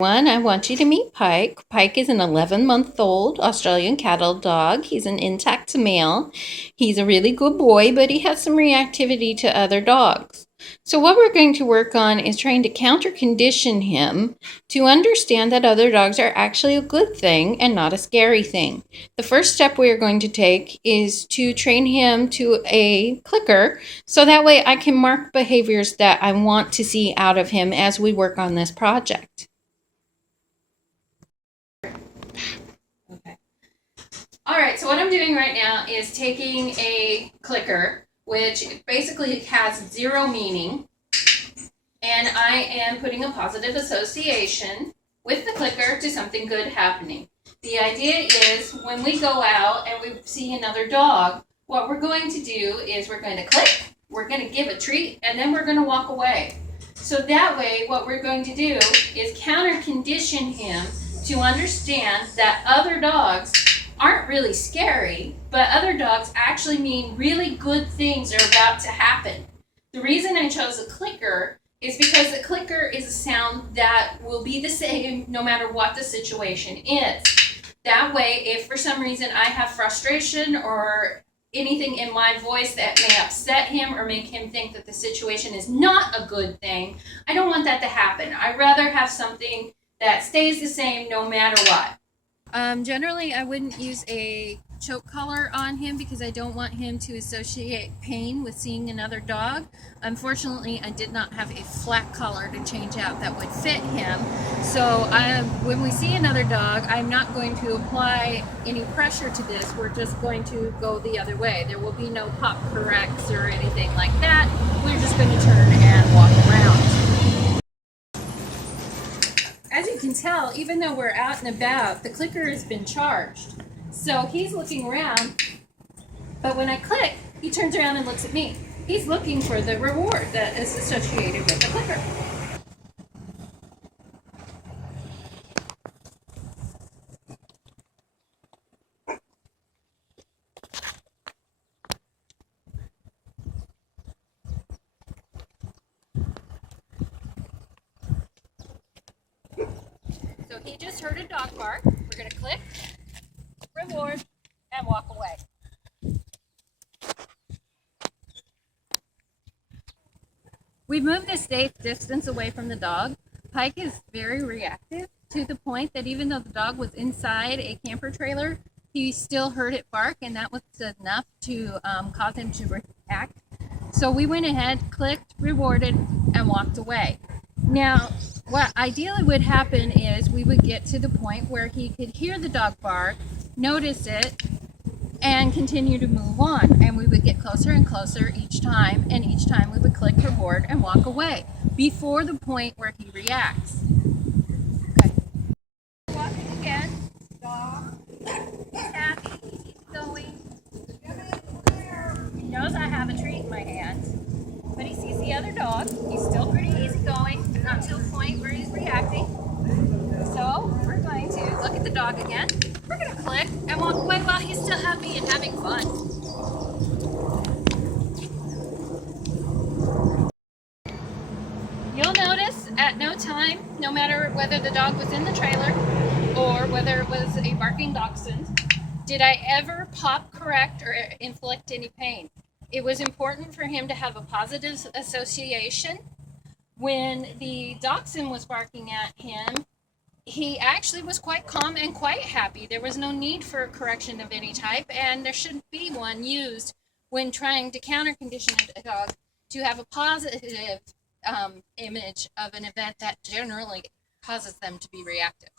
I want you to meet Pike. Pike is an 11-month-old Australian cattle dog. He's an intact male. He's a really good boy, but he has some reactivity to other dogs. So what we're going to work on is trying to counter condition him to understand that other dogs are actually a good thing and not a scary thing. The first step we are going to take is to train him to a clicker, so that way I can mark behaviors that I want to see out of him as we work on this project. Okay. All right, so what I'm doing right now is taking a clicker, which basically has zero meaning, and I am putting a positive association with the clicker to something good happening. The idea is when we go out and we see another dog, what we're going to do is we're going to click, we're going to give a treat, and then we're going to walk away. So that way, what we're going to do is counter condition him to understand that other dogs aren't really scary, but other dogs actually mean really good things are about to happen. The reason I chose a clicker is because the clicker is a sound that will be the same no matter what the situation is. That way, if for some reason I have frustration or anything in my voice that may upset him or make him think that the situation is not a good thing, I don't want that to happen. I'd rather have something that stays the same no matter what. Generally, I wouldn't use a choke collar on him because I don't want him to associate pain with seeing another dog. Unfortunately, I did not have a flat collar to change out that would fit him. So when we see another dog, I'm not going to apply any pressure to this. We're just going to go the other way. There will be no pop corrects or anything like that. We're just going to turn and walk around. As you can tell, even though we're out and about, the clicker has been charged. So he's looking around, but when I click, he turns around and looks at me. He's looking for the reward that is associated with the clicker. So he just heard a dog bark. We're going to click, reward, and walk away. We've moved a safe distance away from the dog. Pike is very reactive to the point that even though the dog was inside a camper trailer, he still heard it bark, and that was enough to cause him to react. So we went ahead, clicked, rewarded, and walked away. Now, what ideally would happen is we would get to the point where he could hear the dog bark, notice it, and continue to move on. And we would get closer and closer each time, and each time we would click reward and walk away before the point where he reacts. Okay. Walking again. Dog. He's happy. He's going. He knows I have a treat in my hand, but he sees the other dog. He's still pretty easygoing, not to a point where he's reacting. So we're going to look at the dog again. We're going to click and walk away while he's still happy and having fun. You'll notice at no time, no matter whether the dog was in the trailer or whether it was a barking dachshund, did I ever pop correct or inflict any pain. It was important for him to have a positive association. When the dachshund was barking at him, he actually was quite calm and quite happy. There was no need for a correction of any type, and there shouldn't be one used when trying to counter condition a dog to have a positive image of an event that generally causes them to be reactive.